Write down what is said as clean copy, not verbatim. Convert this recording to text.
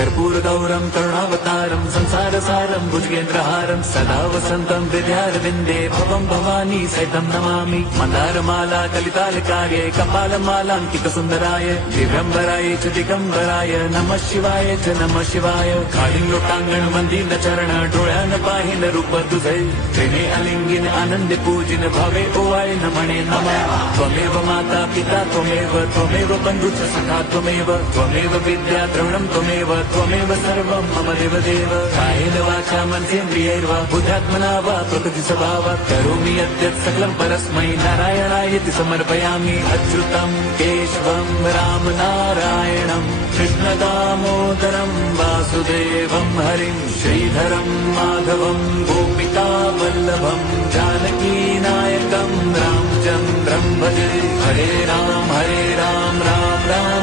कर्पूरगौरं करुणावतारं संसारसारं भुजगेन्द्रहारं सदा वसन्तं हृदयारविन्दे भवं भवानी सहितं नमामि। मन्दारमाला कलितालकार्ये कपालमालाङ्कितसुन्दराय दिगम्बराय च दिगम्बराय नमः शिवाय च नमः शिवाय। काळिंग लोटांगण मंदिर चरण डोळ्यान पाहिन रूप तुझे प्रेमे अलिंगिन आनंद पूजिन भावे ओवाळे न म्हणे नमः। त्वमेव माता पिता त्वमेव बंधुच सखा त्वमेव विद्या द्रवणं त्वमेव सर्वं मम देवदेव। कायेन वाचा मनसेन्द्रियैर्वा बुद्ध्यात्मना वा प्रकृति स्वभावात् करोमि यद्यत् सकलं परस्मै नारायणायति समर्पयामि। अच्युतं केशवं राम नारायणं कृष्णदामोदरं वासुदेवं हरिं श्रीधरं माधवं गोपिकावल्लभं जानकीनायकं रामचन्द्रं भजे। हरे राम राम राम